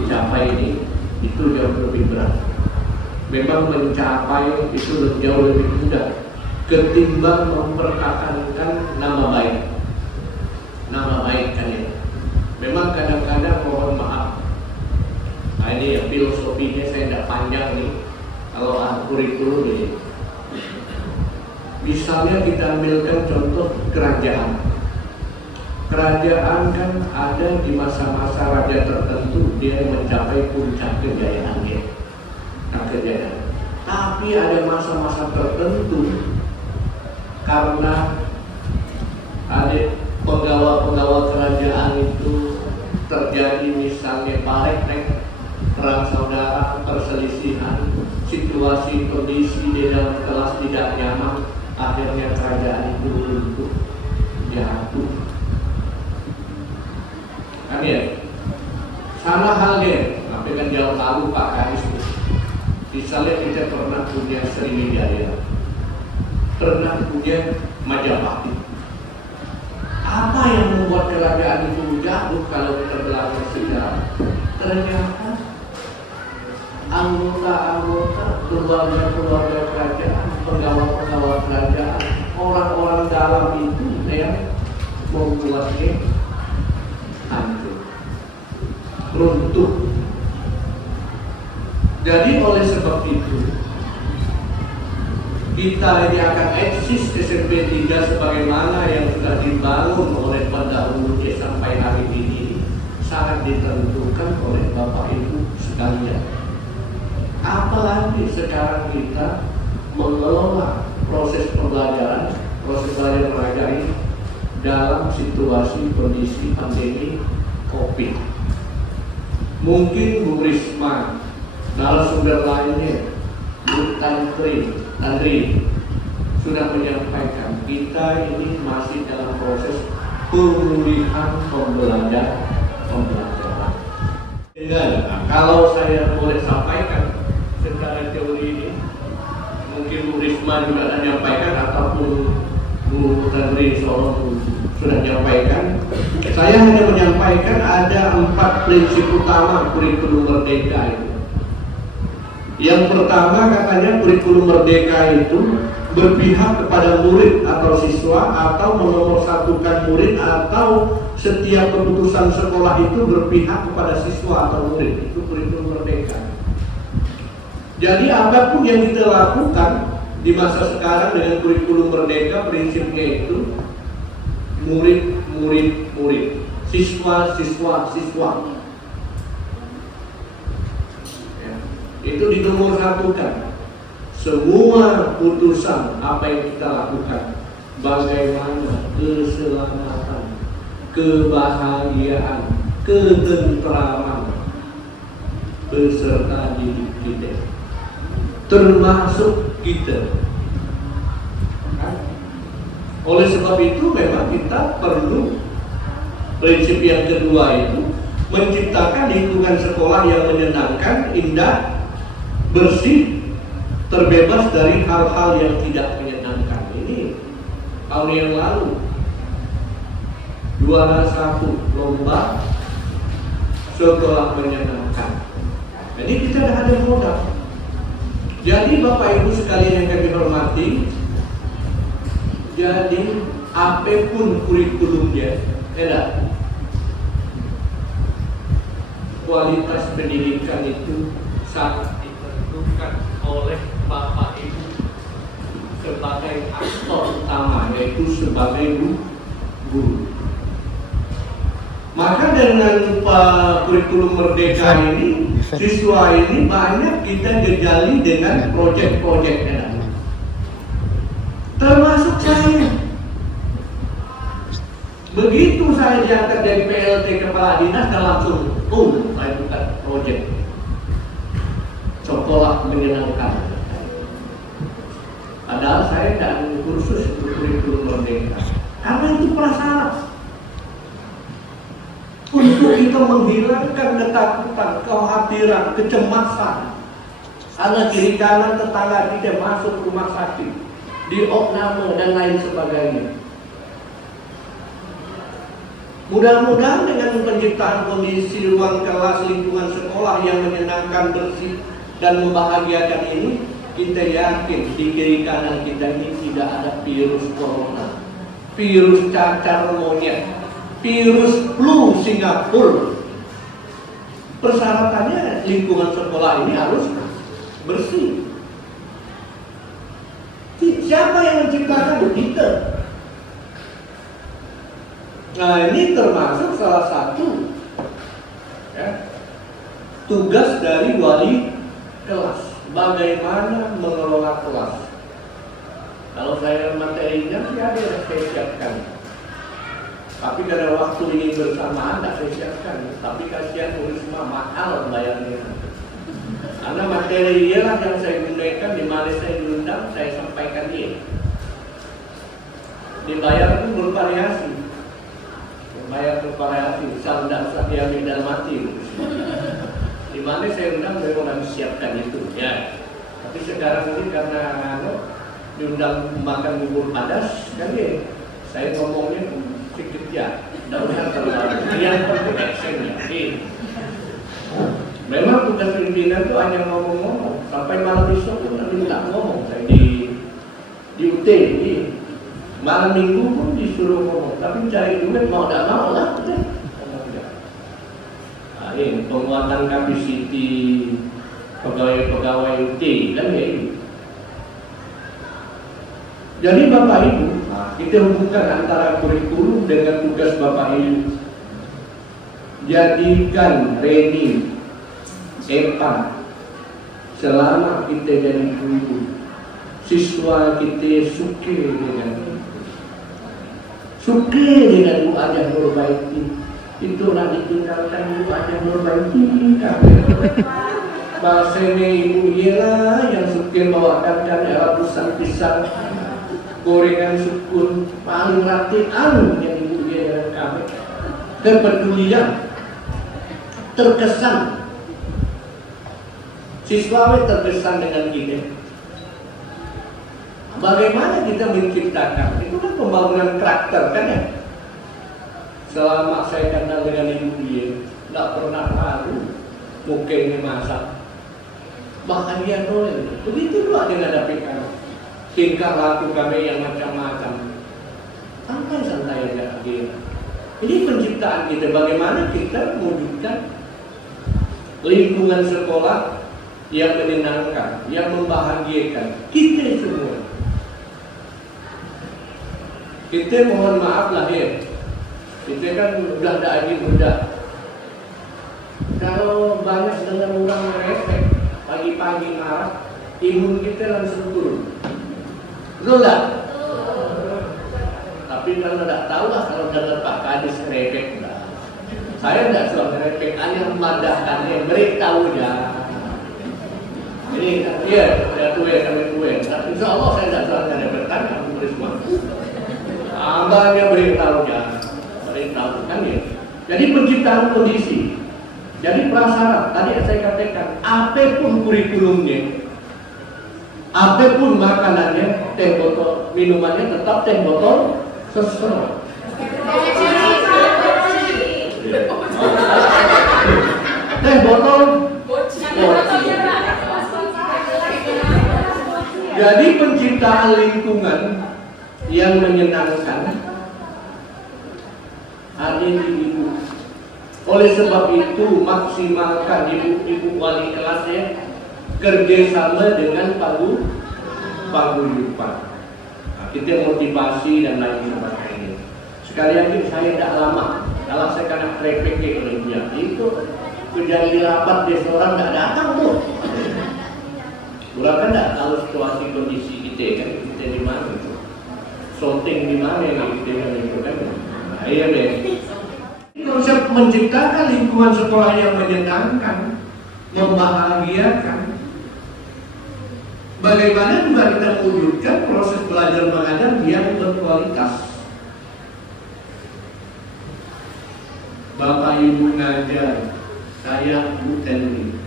dicapai ini itu jauh lebih berat. Memang mencapai itu jauh lebih mudah ketimbang mempertahankan nama baik. Nama baik kan ya. Memang kadang-kadang mohon maaf. Nah ini ya filosofinya saya tidak panjang nih. Kalau kurikulum ini, misalnya kita ambilkan contoh kerajaan. Kerajaan kan ada di masa-masa raja tertentu dia mencapai puncak kejayaannya. Kejayaan. Tapi ada masa-masa tertentu karena ada penggawa-penggawa kerajaan itu terjadi misalnya parek, perang saudara, perselisihan, situasi kondisi di dalam kelas tidak nyaman, akhirnya kerajaan itu runtuh, jatuh. Kan ya? Sama halnya, tapi kan jauh lalu Pak Kais. Misalnya kita pernah punya Sriwijaya, pernah punya Majapahit. Apa yang membuat kerajaan itu jatuh kalau kita belajar sejarah? Ternyata anggota-anggota keluarga-keluarga kerajaan, penggawa-penggawa kerajaan, orang-orang dalam itu yang membuatnya hancur, runtuh. Jadi oleh sebab itu kita ini akan eksis SMP 3 sebagaimana yang sudah dibangun oleh pendahulunya sampai hari ini sangat ditentukan oleh Bapak Ibu sekalian. Apalagi sekarang kita mengelola proses pembelajaran, proses belajar mengajar ini dalam situasi kondisi pandemi COVID. Mungkin Bu Risma, narasumber lainnya, Bu Tantri sudah menyampaikan kita ini masih dalam proses pemulihan pembelajaran. Nah, kalau saya boleh sampaikan secara teori ini, mungkin Bu Risma juga akan menyampaikan ataupun Bu Tantri Solo sudah menyampaikan. Saya hanya menyampaikan ada 4 prinsip utama kurikulum merdeka itu. Yang pertama katanya kurikulum merdeka itu berpihak kepada murid atau siswa atau menomorsatukan murid atau setiap keputusan sekolah itu berpihak kepada siswa atau murid. Itu kurikulum merdeka. Jadi apapun yang kita lakukan di masa sekarang dengan kurikulum merdeka prinsipnya itu murid, siswa. Itu dinomorsatukan. Semua putusan apa yang kita lakukan, bagaimana keselamatan, kebahagiaan, ketentraman beserta didik kita, termasuk kita. Oleh sebab itu memang kita perlu prinsip yang kedua itu menciptakan lingkungan sekolah yang menyenangkan, indah, bersih, terbebas dari hal-hal yang tidak menyenangkan. Ini tahun yang lalu juara 1 lomba sekolah menyenangkan. Jadi kita dah ada modal. Jadi Bapak Ibu sekalian yang kami hormati, jadi apapun kurikulumnya, kualitas pendidikan itu sangat ditentukan oleh Bapak Ibu sebagai aktor utama, yaitu sebagai guru. Maka dengan kurikulum merdeka ini, siswa ini banyak kita jejali dengan proyek-proyeknya. Termasuk saya. Begitu saya diangkat dari PLT Kepala Dinas dan langsung saya buka proyek sekolah menyenangkan. Padahal saya tidak kursus untuk kurikulum merdeka, karena itu prasyarat untuk kita menghilangkan ketakutan, kekhawatiran, kecemasan. Karena kiri kanan tetangga kita masuk rumah sakit, di opname dan lain sebagainya. Mudah-mudahan dengan penciptaan kondisi ruang kelas, lingkungan sekolah yang menyenangkan, bersih, dan membahagiakan ini, kita yakin di kiri kanan kita ini tidak ada virus corona, virus cacar monyet, virus flu Singapura. Persyaratannya lingkungan sekolah ini harus bersih. Siapa yang menciptakan? Kita. Nah, ini termasuk salah satu tugas dari wali kelas. Bagaimana mengelola kelas. Kalau saya materinya sih ada yang saya siapkan. Tapi karena waktu ini bersamaan tidak saya siapkan. Tapi kasihan semua mahal bayarnya. Karena materi ialah yang saya gunakan, di mana saya diundang, saya sampaikan dia. Dibayar pun bervariasi. Bayar bervariasi, misal tidak usah diambil dalam mati. Di mana saya undang, saya orang siapkan itu. Ya. Tapi sekarang ini karena diundang makan bubur padas, kan ya, saya ngomongnya sedikit ya, tidak usah terlalu. Yang penting actionnya. Memang tugas pimpinan itu hanya ngomong-ngomong. Sampai malam besok pun nanti tidak ngomong. Saya di UT ini. Malam minggu pun disuruh ngomong, tapi cari duit mau tidak mau lah. Nah, ini penguatan kapasiti pegawai-pegawai UT kan ya ini. Jadi Bapak Ibu, kita hubungkan antara kurikulum dengan tugas Bapak Ibu. Jadikan Reni, Epa, selama kita jadi guru, siswa kita suka dengan Bu Ajah Nurbaiti. Itu nak ditinggalkan Bu Ajah Nurbaiti. Bahasanya ibu ialah yang suka bawakan rebusan pisang, gorengan sukun, paling latihan yang ibu dia dengan kami. Kepedulian, terkesan. Siswa terkesan dengan kita. Bagaimana kita menciptakan? Itu kan pembangunan karakter kan ya. Selama saya kenal dengan ibu dia, tidak pernah malu, mukanya masak. Bahkan dia noleh. Begitu juga dengan PKK. Tingkah laku kami yang macam-macam. Santai-santai aja dia. Ini penciptaan kita. Bagaimana kita mewujudkan lingkungan sekolah yang menyenangkan, yang membahagiakan kita semua. Kita mohon maaf lahir. Kita kan udah ada aji muda. Kalau banyak dengan orang merepek, pagi-pagi marah, imun kita langsung turun. Betul tak? Tapi kalau tidak tahu lah, kalau dengar Pak Kadis merepek, saya tidak suka merepek, hanya memadahkannya, beritahu ya. Ini iya, saya tua, kami tua. Insya Allah saya tidak suka merepekkan, kamu boleh semua. Abangnya beritahu ya, beritahu kan ya. Jadi penciptaan kondisi, jadi prasyarat. Tadi saya katakan, apapun kurikulumnya, apapun makanannya, teh botol, minumannya tetap teh botol sesuai. Teh botol, jadi penciptaan lingkungan yang menyenangkan ada di ibu. Oleh sebab itu maksimalkan ibu wali kelasnya kerjasama dengan paguyuban. Nah, kita motivasi dan lain sebagainya. Sekali lagi saya tidak lama. Kalau saya kena trepek oleh dia, itu kejadian rapat dia seorang tidak datang tuh. Bukan tidak tahu situasi kondisi kita kan, kita di mana itu. Shooting di mana yang kita itu kan? Nah, iya deh. Konsep menciptakan lingkungan sekolah yang menyenangkan, membahagiakan. Bagaimana juga kita mewujudkan proses belajar mengajar yang berkualitas. Bapak Ibu ngajar, saya Bu Tenri,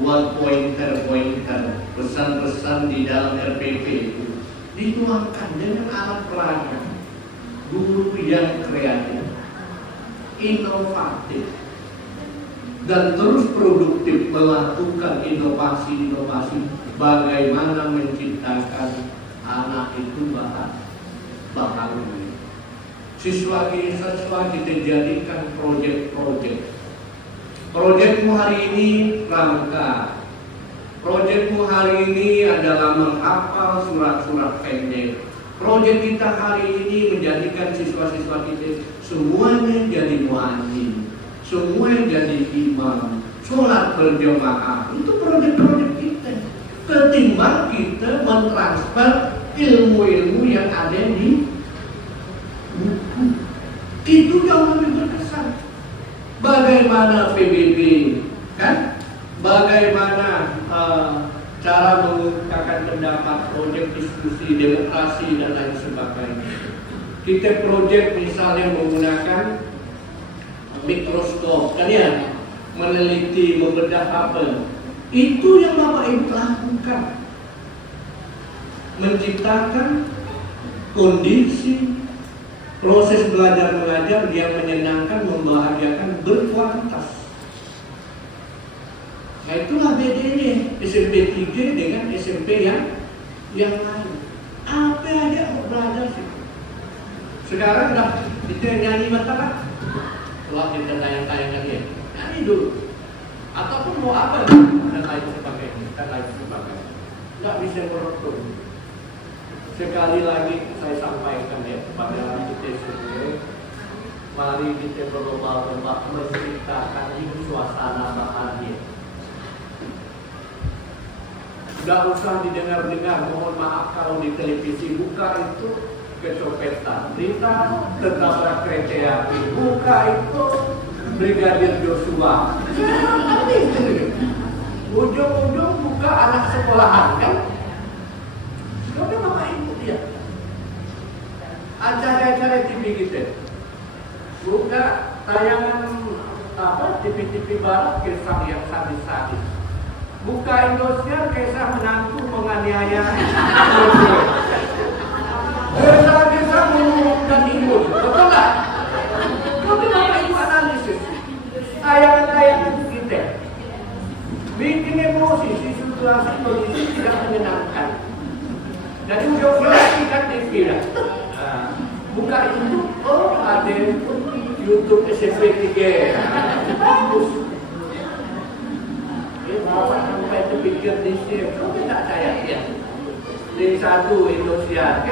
buat pointer-pointer, pesan-pesan di dalam RPP itu dituangkan dengan alat peraga guru yang kreatif. inovatif dan terus produktif melakukan inovasi-inovasi bagaimana menciptakan anak itu bahagia. Siswa-siswa kita jadikan proyek-proyek. Proyekmu hari ini rangka. Proyekmu hari ini adalah menghafal surat-surat pendek. Proyek kita hari ini menjadikan siswa-siswa kita semuanya jadi muadzin, semuanya jadi imam, sholat berjamaah. Itu proyek-proyek kita. Ketimbang kita mentransfer ilmu-ilmu yang ada di buku. Itu jauh lebih berkesan. Bagaimana PBB, kan? Bagaimana cara mengungkapkan pendapat, proyek diskusi, demokrasi dan lain sebagainya. Kita proyek misalnya menggunakan mikroskop, kan ya, meneliti, membedah apa. Itu yang Bapak Ibu lakukan, menciptakan kondisi proses belajar mengajar yang menyenangkan, membahagiakan, berkualitas. Nah itulah bedanya SMP 3 dengan SMP yang lain. Apa aja mau belajar sih. Sekarang dah kita nyanyi mata setelah kita tayang-tayangkan dia, nyanyi dulu. Ataupun mau apa dan lain sebagainya, nggak bisa merokok. Sekali lagi saya sampaikan ya kepada kita semua, mari kita berlomba-lomba menciptakan suasana bahagia. Nggak usah didengar-dengar, mohon maaf kalau di televisi buka itu kecopetan, berita tertabrak kereta api, buka itu Brigadir Joshua. Ujung-ujung buka anak sekolahan kan? Coba Bapak Ibu lihat acara-acara TV kita, buka tayangan TV-TV barat, kisah yang sadis-sadis. Buka Indosiar, kisah menantu menganiaya kisah mengumumkan imun, betul nggak? Coba Bapak Ibu analisis tayangan-tayangan kita, bikin emosi, situasi kondisi tidak menyenangkan. Jadi ujung-ujungnya kan TV lah. Buka itu, oh ada YouTube SMP 3, bagus. Bapak sampai terpikir di sini, kau tidak saya ya. Link 1 Indosiar,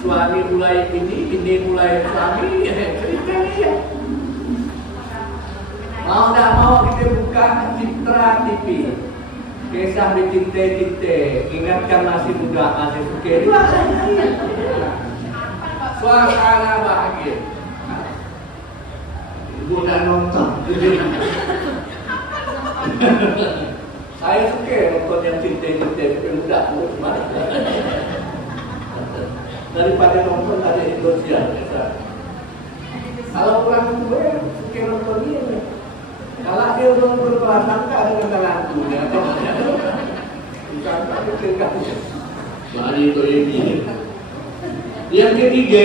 suami mulai ini mulai suami, cerita dia. Mau tidak mau kita buka Citra TV. Kisah dicintai-cintai, ingatkan masih muda, masih suka. Suasana bahagia. Ibu udah nonton. Saya suka nonton yang cintai-cintai, suka muda, gimana? Daripada nonton dari Indonesia. Kalau orang tua suka nonton ini. Kalau dia belum berprasangka dengan kalantunya, bukan tapi mari itu ini. Yang ketiga,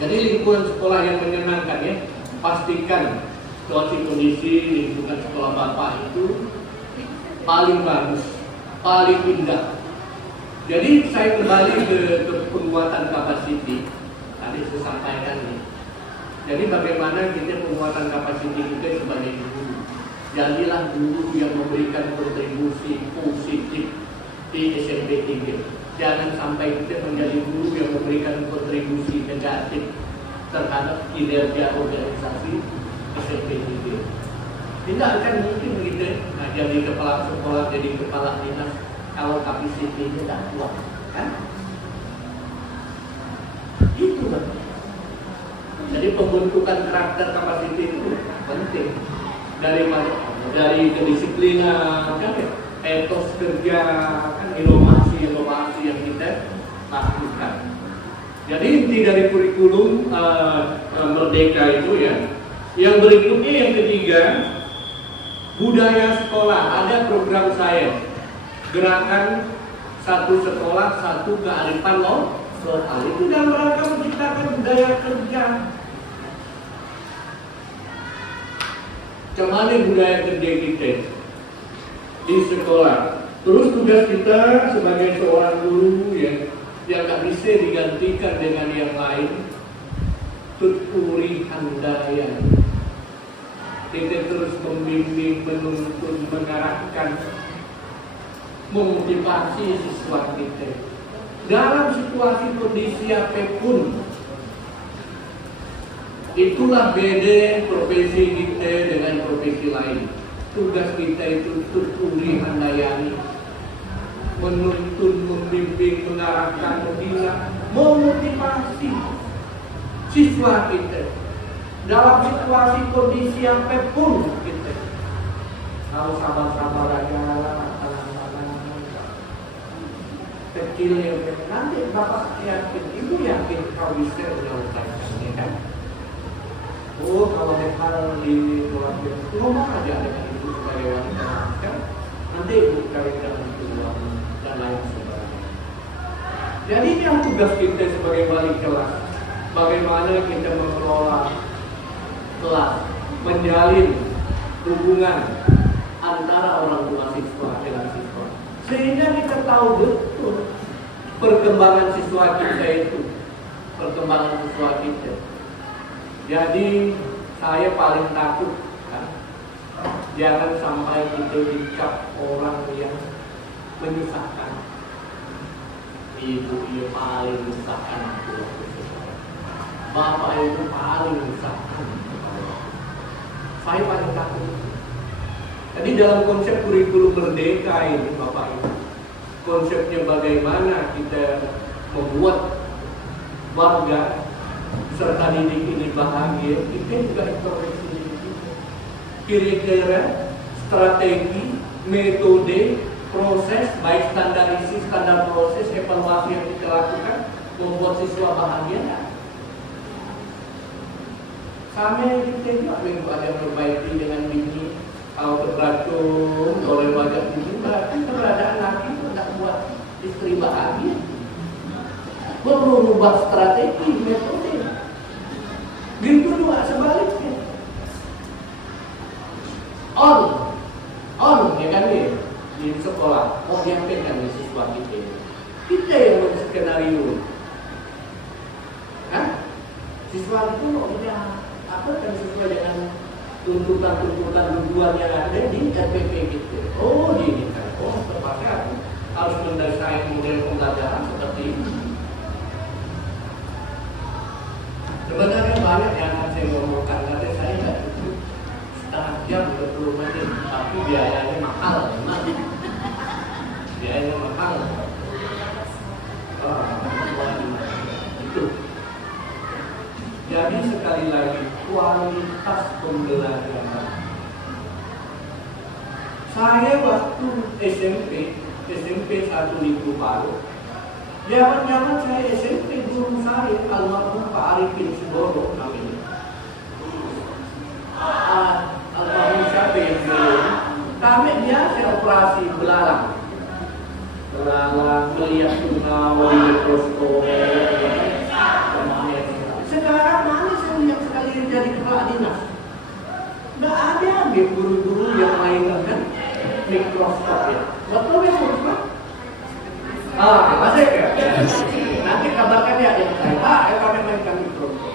jadi lingkungan sekolah yang menyenangkan ya, pastikan situasi kondisi lingkungan sekolah Bapak itu paling bagus, paling indah. Jadi saya kembali ke penguatan kapasiti. Tadi saya sampaikan nih. Jadi bagaimana kita penguatan kapasiti kita sebagai guru. Jadilah guru yang memberikan kontribusi positif di SMP 3. Jangan sampai kita menjadi guru yang memberikan kontribusi negatif terhadap kinerja organisasi SMP 3. Tidak akan mungkin kita jadi kepala sekolah, jadi kepala dinas kalau kapasiti tidak kuat, kan? Itu kan. Jadi pembentukan karakter kapasiti itu penting dari kedisiplinan, kan, etos kerja, kan, inovasi yang kita lakukan. Jadi inti dari kurikulum Merdeka itu ya. Yang berikutnya yang ketiga, budaya sekolah. Ada program saya, gerakan satu sekolah satu kearifan lokal. Itu dalam rangka menciptakan budaya kerja. Macam mana budaya kerja kita di sekolah. Terus tugas kita sebagai seorang guru ya, yang tak bisa digantikan dengan yang lain, tuturi handaya. Kita terus membimbing, menuntun, mengarahkan, memotivasi siswa kita dalam situasi kondisi apapun. Itulah beda profesi kita dengan profesi lain. Tugas kita itu tuturi handayani, menuntun, membimbing, mengarahkan, membina, memotivasi siswa kita dalam situasi kondisi apapun kita. Harus sabar-sabar aja, tenang-tenang, kecil ya. Nanti bapak yakin, ibu yakin kau bisa menyelesaikannya kan? Oh, kalau hal di luar biasa, ngomong aja dengan ibu sebagai wanita kan? Nanti ibu kali dengan keluar dan lain sebagainya. Jadi ini yang tugas kita sebagai wali kelas. Bagaimana kita mengelola kelas, menjalin hubungan antara orang tua siswa dengan siswa, sehingga kita tahu betul perkembangan siswa kita itu, perkembangan siswa kita. Jadi saya paling takut kan, jangan sampai kita dicap orang yang menyusahkan. Ibu dia paling menyusahkan aku. Bapak itu paling menyusahkan. Saya paling takut. Jadi dalam konsep kurikulum merdeka ini Bapak Ibu, konsepnya bagaimana kita membuat warga serta didik ini bahagia, kita juga introspeksi diri kita. Kira-kira strategi, metode, proses, baik standarisasi, standar proses, evaluasi yang kita lakukan membuat siswa bahagia kan? Sama kita juga ada perbaiki dengan bini. Kalau terberacun oleh wajah bini, berarti keberadaan laki itu tidak buat istri bahagia. Perlu merubah strategi, metode. Begitu juga sebaliknya. On, ya kan ya, di sekolah, mau menyampaikan di siswa kita yang menskenario, kan? Siswa itu mau punya apa kan sesuai dengan tuntutan tujuan yang ada di RPP kita. Oh gini kan, oh terpaksa harus mendesain model pembelajaran seperti ini. Sebenarnya banyak yang akan saya ngomongkan, tapi saya tidak cukup setengah jam 20 menit, tapi biayanya mahal, biayanya mahal. Itu. Jadi sekali lagi kualitas pembelajaran. Saya waktu SMP 1 Liku Palu. Zaman saya SMP, guru saya almarhum Pak Arifin Subono namanya. Almarhum siapa yang dulu? Kami biasa operasi belalang, melihat tuna, mikroskop. Sekarang mana saya lihat sekali jadi kepala dinas? Nggak ada guru-guru yang mainkan mikroskop ya. Betul mikroskop? Masih ya? Nanti kabarkan ya adik saya, Pak, kami mainkan mikroskop.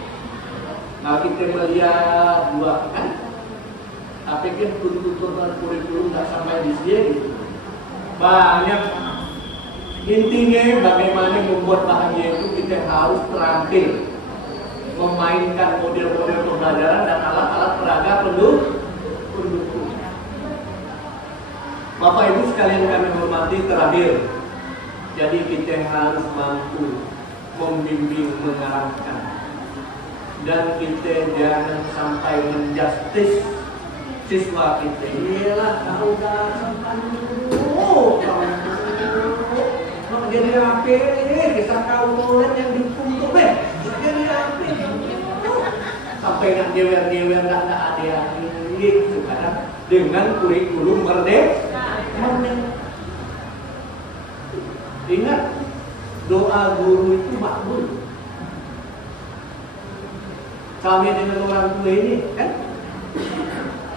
Nah kita melihat dua kan, tapi kan tuntutan kurikulum nggak sampai di sini gitu. Banyak. Intinya bagaimana membuat bahagia itu kita harus terampil memainkan model-model pembelajaran dan alat-alat peraga pendukung. Bapak Ibu sekalian kami hormati, terakhir. Jadi kita harus mampu membimbing, mengarahkan, dan kita jangan sampai menjustis siswa kita. Iyalah kau dah sampai mau jadi apa? Kisah kaulan yang dikumpul jadi apa? Sampai nak dewer-dewer nak ada ini sekarang dengan kurikulum merdeka. Ingat, doa guru itu makbul. Kami dengan orang tua ini kan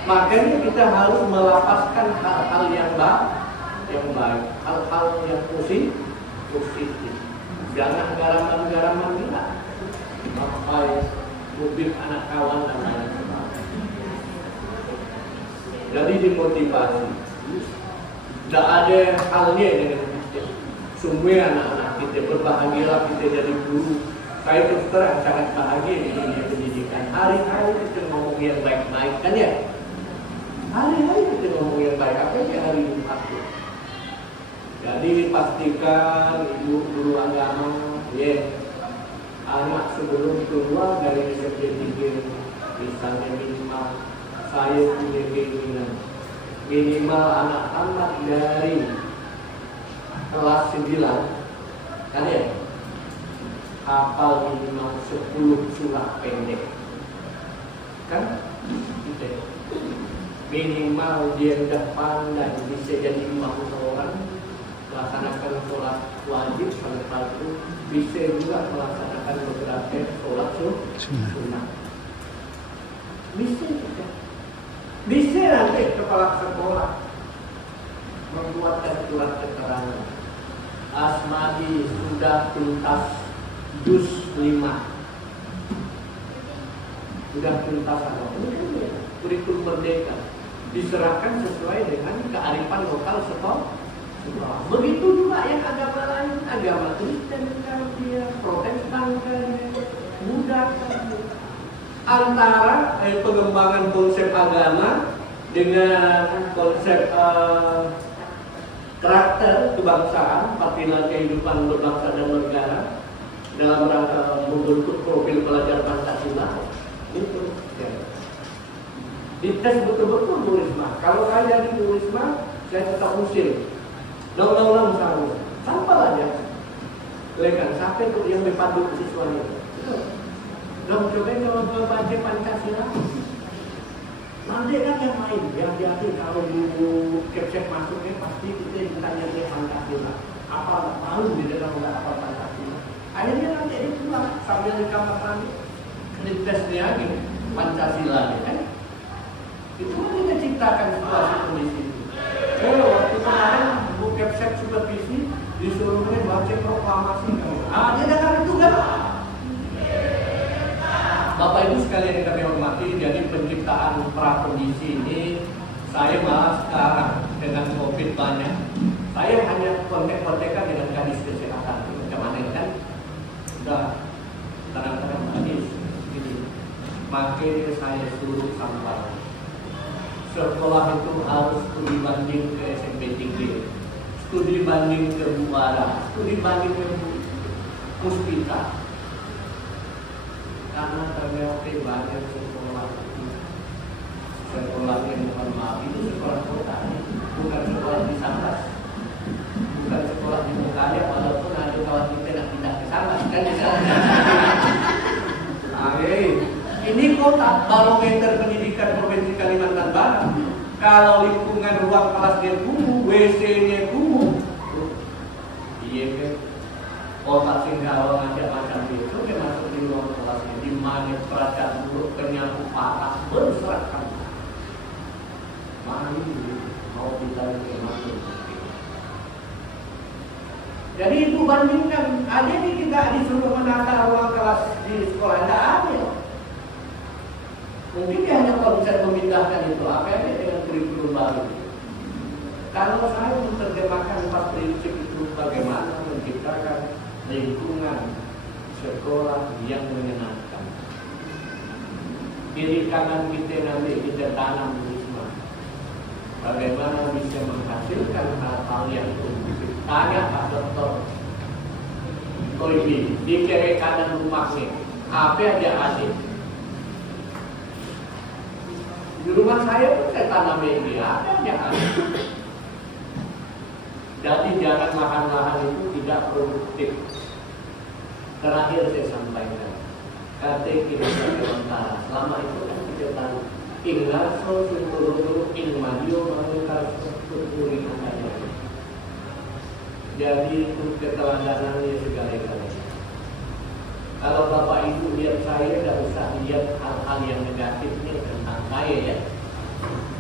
Makanya kita harus melapaskan hal-hal yang baik, hal-hal yang positif. Jangan garaman-garaman gila, sampai mobil anak kawan dan lain sebagainya. Jadi dimotivasi. Tidak ada halnya dengan kita. Semua anak-anak kita berbahagialah kita jadi guru. Saya terus terang sangat bahagia di dunia pendidikan. Hari-hari kita ngomong yang baik-baik kan ya. Hari-hari kita ngomong yang baik. Apa yang hari Jumat? Jadi pastikan ibu guru agama, anak sebelum keluar dari SMK 3, misalnya minimal saya punya keinginan minimal anak-anak dari kelas 9 kan ya, hafal minimal 10 surah pendek kan gitu. Minimal dia sudah pandai bisa jadi imam seorang, melaksanakan sholat wajib sholat fardu, bisa juga melaksanakan beberapa sholat sunnah. Bisa nanti kepala sekolah membuatkan surat keterangan Asmadi sudah tuntas juz 5, sudah tuntas apa? Ini kurikulum merdeka diserahkan sesuai dengan kearifan lokal sekolah. Begitu juga yang agama lain, agama Kristen kan dia, Protestan kan dia, Buddha kan dia. Antara pengembangan konsep agama dengan konsep karakter kebangsaan, pilar kehidupan berbangsa dan bernegara dalam rangka membentuk profil pelajar Pancasila itu ya. Dites betul-betul Bu Risma. Kalau saya jadi Bu Risma, saya tetap muslim. Undang-undang misalnya, sampel aja. Lekan, sampai tuh yang dipadu siswanya. Dong coba baca Pancasila. Nanti kan yang main, hati-hati kalau bu kepsek masuknya pasti kita ditanya dia Pancasila. Apa nggak tahu di dalam nggak apa Pancasila. Akhirnya nanti dia pulang sambil di kamar mandi, dites dia lagi Pancasila kan. Itu kan kita ciptakan situasi kondisi itu. Waktu kemarin bu kepsek supervisi disuruhnya baca proklamasi. Dia dengar itu kan? Bapak Ibu sekalian yang kami hormati, jadi penciptaan prakondisi ini saya malah sekarang dengan COVID banyak, saya hanya kontek-kontekan dengan kadis kesehatan. Kemarin kan sudah terang-terang hadis ini, makanya saya suruh sampel. Sekolah itu harus studi banding ke SMP 3, studi banding ke Buara, studi banding ke Puspita. Karena ternyata banyak sekolah yang mohon maaf itu sekolah kota, bukan sekolah di Sambas, bukan sekolah di Mukarya, walaupun ada kawan kita yang tidak ke Sambas kan misalnya. Ini kota barometer pendidikan Provinsi Kalimantan Barat. Kalau lingkungan ruang kelasnya kumuh, WC-nya kumuh, iya kan? Kota Singkawa ngajak macam itu, dia masuk di ruang kelasnya, di mana perasaan buruk, penyapu parah, berserakan. Mari mau kita masuk. Jadi itu bandingkan, ada ini tidak disuruh menata ruang kelas di sekolah, tidak ada. Mungkin dia hanya konsep memindahkan itu, apa yang dengan kurikulum baru. Kalau saya menerjemahkan 4 prinsip itu, bagaimana menciptakan lingkungan sekolah yang menyenangkan. Kiri kanan kita nanti kita tanam Risma. Bagaimana bisa menghasilkan hal-hal yang positif? Tanya Pak Dokter Koibi di kiri kanan rumahnya, apa aja ada? Di rumah saya pun saya tanam ini, apa aja ada? Jadi jangan lahan-lahan itu tidak produktif. Terakhir saya sampaikan, KTP Nusantara selama itu kan kita tahu Ingarso Sinturu Inmadio Manukar Suturi Angkanya. Jadi itu keteladanannya segala-galanya. Kalau Bapak Ibu lihat saya, tidak usah lihat hal-hal yang negatifnya tentang saya ya.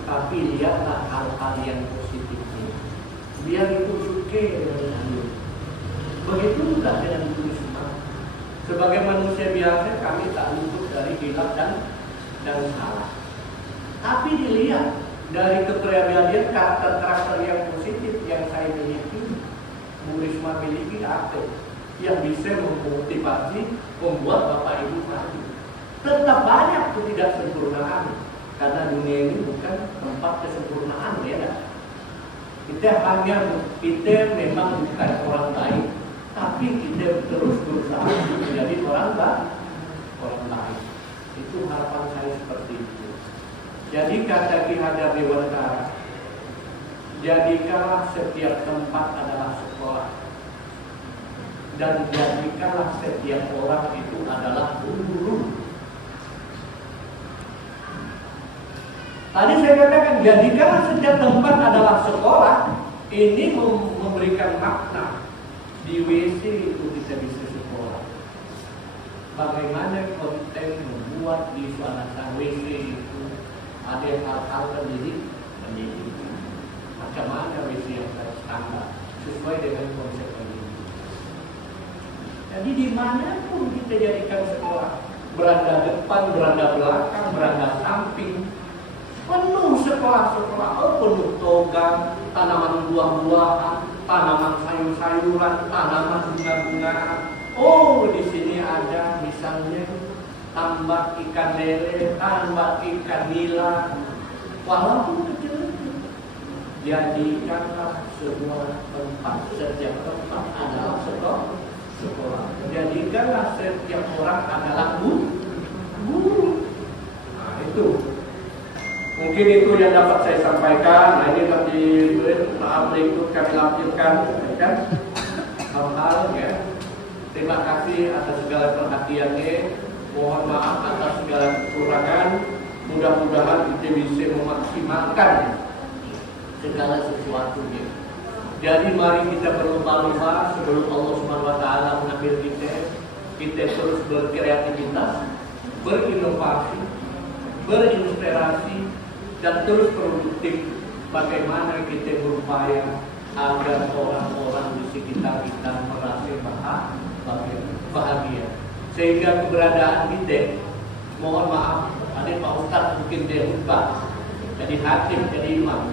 tapi lihatlah hal-hal yang positifnya. Biar itu suka dengan Anda. Begitu juga dengan Bu Risma. Sebagai manusia biasa, kami tak luput dari hilaf dan salah. Tapi dilihat dari kepribadian karakter yang positif yang saya miliki, Bu Risma miliki apa yang bisa memotivasi, membuat Bapak Ibu maju. Tetap banyak ketidaksempurnaan, karena dunia ini bukan tempat kesempurnaan, ya. Kita memang bukan orang baik, tapi kita terus berusaha menjadi orang baik. Itu harapan saya seperti itu. Jadi kata Ki Hajar Dewantara, jadikanlah setiap tempat adalah sekolah, dan jadikanlah setiap orang itu adalah guru. Tadi saya katakan, jadikanlah setiap tempat adalah sekolah. Ini memberikan makna. Di WC itu kita bisa sekolah. Bagaimana konten membuat di suasana WC itu ada hal-hal pendidik. Macam mana WC yang standar sesuai dengan konsep pendidik. Jadi dimanapun kita jadikan sekolah, beranda depan, beranda belakang, beranda samping, penuh sekolah-sekolah, penuh toga, tanaman buah-buahan, tanaman sayur-sayuran, tanaman bunga-bungaan. Oh, di sini ada misalnya tambak ikan lele, tambak ikan nila, walaupun kecil. Jadikanlah sebuah tempat, setiap tempat adalah sekolah. Jadikanlah setiap orang adalah guru. Nah, itu. Mungkin itu yang dapat saya sampaikan. Nah, ini tadi maaf berikut kami lampirkan kan hal-hal ya. Terima kasih atas segala perhatiannya. Mohon maaf atas segala kekurangan. Mudah-mudahan kita bisa memaksimalkan segala sesuatunya. Jadi mari kita berlomba-lomba sebelum Allah Subhanahu wa taala mengambil kita terus berkreativitas, berinovasi, berinspirasi, dan terus produktif. Bagaimana kita berupaya agar orang-orang di sekitar kita merasa bahagia. Sehingga keberadaan kita, mohon maaf, ada Pak Ustadz mungkin dia lupa, jadi hakim, jadi imam.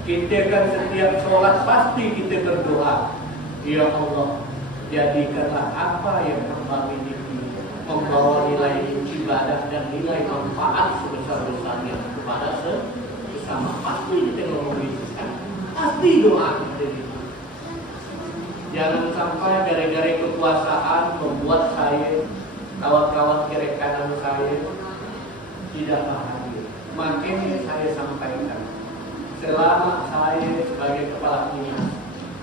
Kita kan setiap sholat pasti kita berdoa, ya Allah, jadikanlah apa yang hamba miliki membawa nilai ibadah dan nilai manfaat sebesar-besarnya kepada sesama. Pasti kita ngomong itu kan, pasti doa kita itu. Jangan sampai gara-gara kekuasaan membuat saya, kawan-kawan kiri kanan saya tidak bahagia. Makanya saya sampaikan, selama saya sebagai kepala dinas,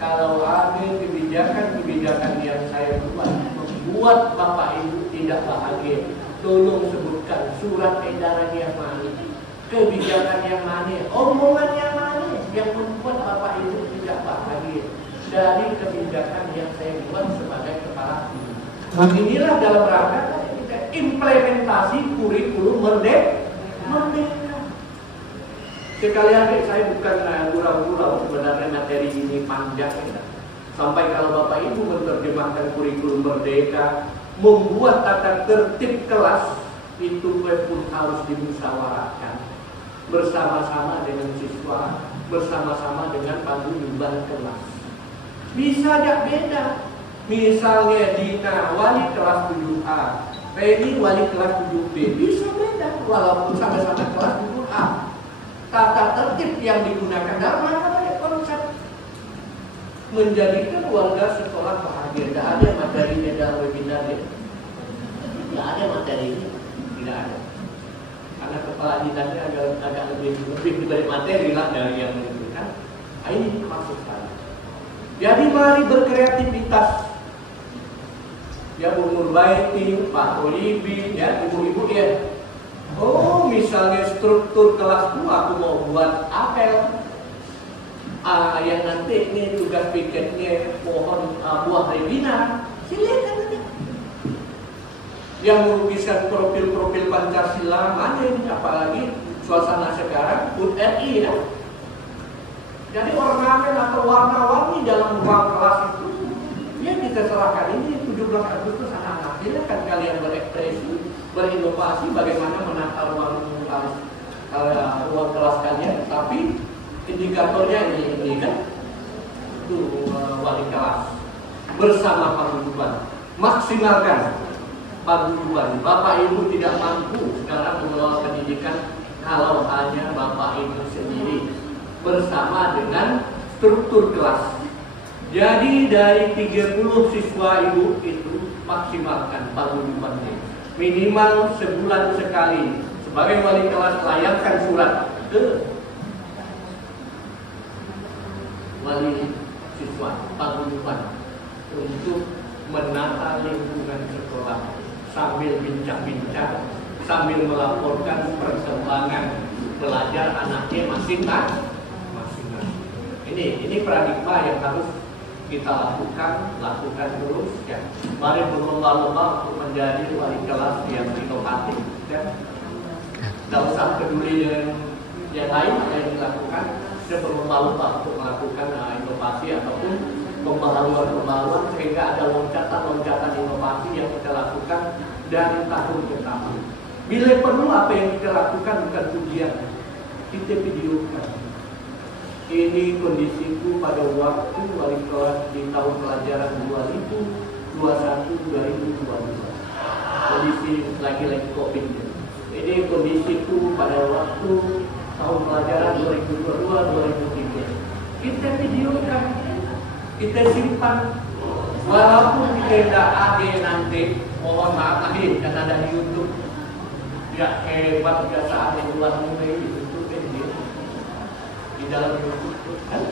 kalau ada kebijakan-kebijakan yang saya membuat Bapak Ibu tidak bahagia, tolong sebutkan surat edaran yang mana, kebijakan yang mana, omongan yang mana yang membuat Bapak Ibu tidak bahagia dari kebijakan yang saya buat sebagai kepala dinas. Nah, inilah dalam rangka implementasi kurikulum merdeka. Sekali lagi saya bukan gurau-gurau, sebenarnya materi ini panjang ya. Sampai kalau Bapak Ibu menerjemahkan kurikulum merdeka, membuat tata tertib kelas, itu pun harus dimusyawarahkan bersama-sama dengan siswa, bersama-sama dengan paguyuban kelas. Bisa gak beda? Misalnya Dina wali kelas 7A, Penny wali kelas 7B, bisa beda walaupun sama-sama kelas 7A. Tata tertib yang digunakan dalam rangka konsep menjadikan warga sekolah bahagia. Tidak ada materinya dalam webinar ya. Tidak ada materinya, tidak ada. Karena kepala dinasnya agak lebih dari materi lah dari yang menunjukkan. Ini maksud saya. Jadi mari berkreativitas. Ya Bu Nurbaiti, Pak Olibi, ya ibu-ibu ya. Oh, misalnya struktur kelas 2 aku mau buat apel. Yang nanti ini tugas piketnya pohon buah ribina. Silakan nanti. Yang merugikan profil-profil Pancasila mana ini, apalagi suasana sekarang HUT RI ya. Jadi ornamen atau warna-warni dalam ruang kelas itu ya kita serahkan. Ini 17 Agustus anak-anak, silakan kalian berekspresi, berinovasi bagaimana menata ruang kelas kalian. Tapi indikatornya ini kan itu wali kelas bersama paguyuban, maksimalkan paguyuban. Bapak Ibu tidak mampu sekarang mengelola pendidikan kalau hanya Bapak Ibu sendiri bersama dengan struktur kelas. Jadi dari 30 siswa Ibu itu maksimalkan paguyubannya. Minimal sebulan sekali. Sebagai wali kelas layangkan surat ke wali siswa paguyuban untuk menata lingkungan sekolah sambil bincang-bincang, sambil melaporkan perkembangan belajar anaknya masing-masing. Ini paradigma yang harus kita lakukan terus ya. Mari berlomba-lomba untuk menjadi wali kelas yang inovatif ya. Tidak usah peduli dengan yang lain apa yang dilakukan, kita berlomba-lomba untuk melakukan inovasi ataupun pembaharuan sehingga ada loncatan inovasi yang kita lakukan dari tahun ke tahun. Bila perlu apa yang kita lakukan bukan pujian, kita videokan. Ini kondisiku pada waktu wali kelas di tahun pelajaran 2021-2022. Kondisi lagi COVID. Ini kondisiku pada waktu tahun pelajaran 2022-2023. Kita videokan, kita simpan. Walaupun kita tidak ada nanti, mohon maaf lahir karena ada di YouTube. Ya hebat jasa ada bulan mulai di YouTube ini di dalam YouTube kan?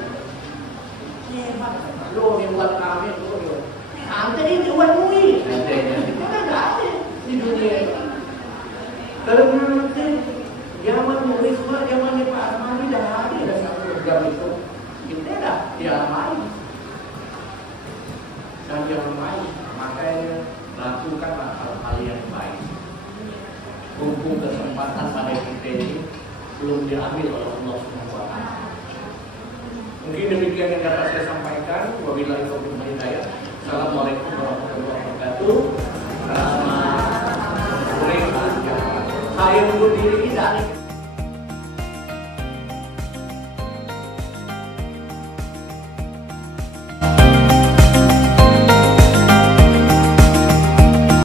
Hebat. Lo yang buat kami lo. Ante ini buat mui. Kita kan nggak ada di dunia. Ternyata zaman murisme, zamannya Pak Armani dah ada satu program itu. Kita dah dia main. Dan jangan main, makanya lakukanlah hal-hal yang baik. Mumpung kesempatan pada kita ini belum diambil oleh Allah SWT. Mungkin demikian yang dapat saya sampaikan. Wabillahi taufiq wal hidayah. Assalamualaikum warahmatullahi wabarakatuh.